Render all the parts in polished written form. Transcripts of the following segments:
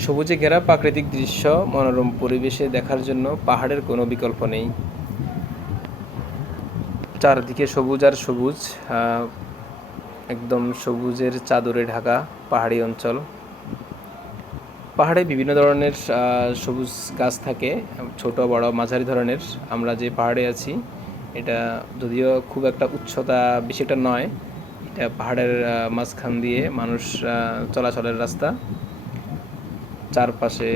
সবুজে ঘেরা প্রাকৃতিক দৃশ্য মনোরম পরিবেশে দেখার জন্য পাহাড়ের কোনো বিকল্প নেই। চারদিকে সবুজ আর সবুজ, একদম সবুজের চাদরে ঢাকা পাহাড়ি অঞ্চল। পাহাড়ে বিভিন্ন ধরনের সবুজ গাছ থাকে, ছোট বড় মাঝারি ধরনের। আমরা যে পাহাড়ে আছি এটা যদিও খুব একটা উচ্চতা বেশি একটা নয়, এটা পাহাড়ের মাঝখান দিয়ে মানুষ চলাচলের রাস্তা। চারপাশে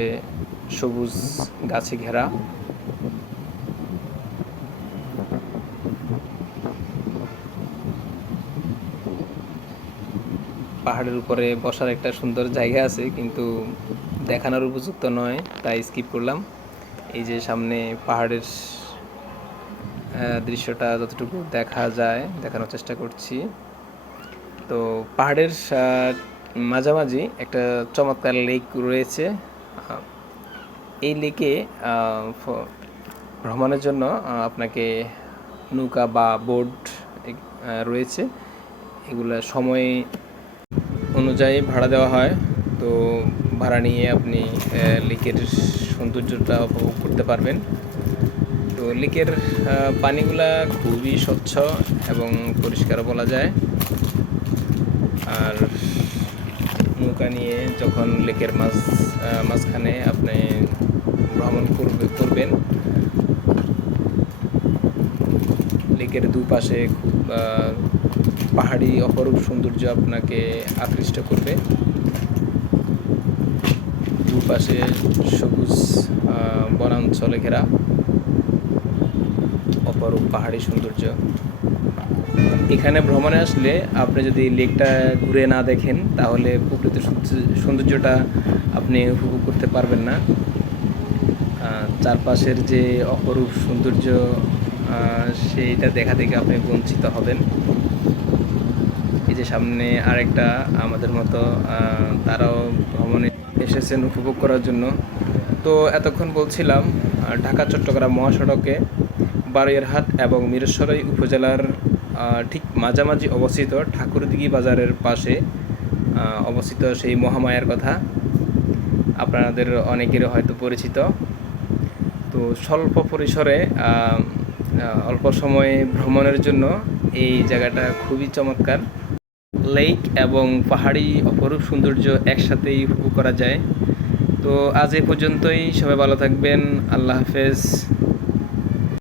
সবুজ গাছে ঘেরা। পাহাড়ের উপরে বসার একটা সুন্দর জায়গা আছে, কিন্তু দেখানোর উপযুক্ত নয়, তাই স্কিপ করলাম। এই যে সামনে পাহাড়ের দৃশ্যটা যতটুকু দেখা যায় দেখানোর চেষ্টা করছি। তো পাহাড়ের মাঝামাঝি একটা চমৎকার লেক রয়েছে। এই লেকে ভ্রমণের জন্য আপনাকে নৌকা বা বোট রয়েছে, এগুলো সময় অনুযায়ী ভাড়া দেওয়া হয়। তো ভাড়া নিয়ে আপনি লেকের সৌন্দর্যটা উপভোগ করতে পারবেন। তো লেকের পানিগুলা খুবই স্বচ্ছ এবং পরিষ্কার বলা যায়। আর নৌকা নিয়ে যখন লেকের মাঝখানে আপনি ভ্রমণ করবেন, লেকের দুপাশে খুব পাহাড়ি অপরূপ সৌন্দর্য আপনাকে আকৃষ্ট করবে। দুপাশে সবুজ বনাঞ্চলে ঘেরা অপরূপ পাহাড়ি সৌন্দর্য। এখানে ভ্রমণে আসলে আপনি যদি লেকটা ঘুরে না দেখেন তাহলে প্রকৃতির সৌন্দর্যটা আপনি উপভোগ করতে পারবেন না। চারপাশের যে অপরূপ সৌন্দর্য সেইটা দেখা থেকে আপনি বঞ্চিত হবেন। এই যে সামনে আরেকটা আমাদের মতো তারাও ভ্রমণে এসেছেন উপভোগ করার জন্য। তো এতক্ষণ বলছিলাম ঢাকা চট্টগ্রাম মহাসড়কে বারৈয়ারহাট এবং মিরসরাই উপজেলার ঠিক মাঝামাঝি অবস্থিত ঠাকুরদিঘি বাজারের পাশে অবস্থিত সেই মহামায়ার কথা আপনাদের অনেকের হয়তো পরিচিত। তো স্বল্প পরিসরে অল্প সময়ে ভ্রমণের জন্য এই জায়গাটা খুবই চমৎকার। লেক এবং পাহাড়ি অপরূপ সৌন্দর্য একসাথেই উপভোগ করা যায়। তো আজ এ পর্যন্তই, সবাই ভালো থাকবেন, আল্লাহ হাফেজ।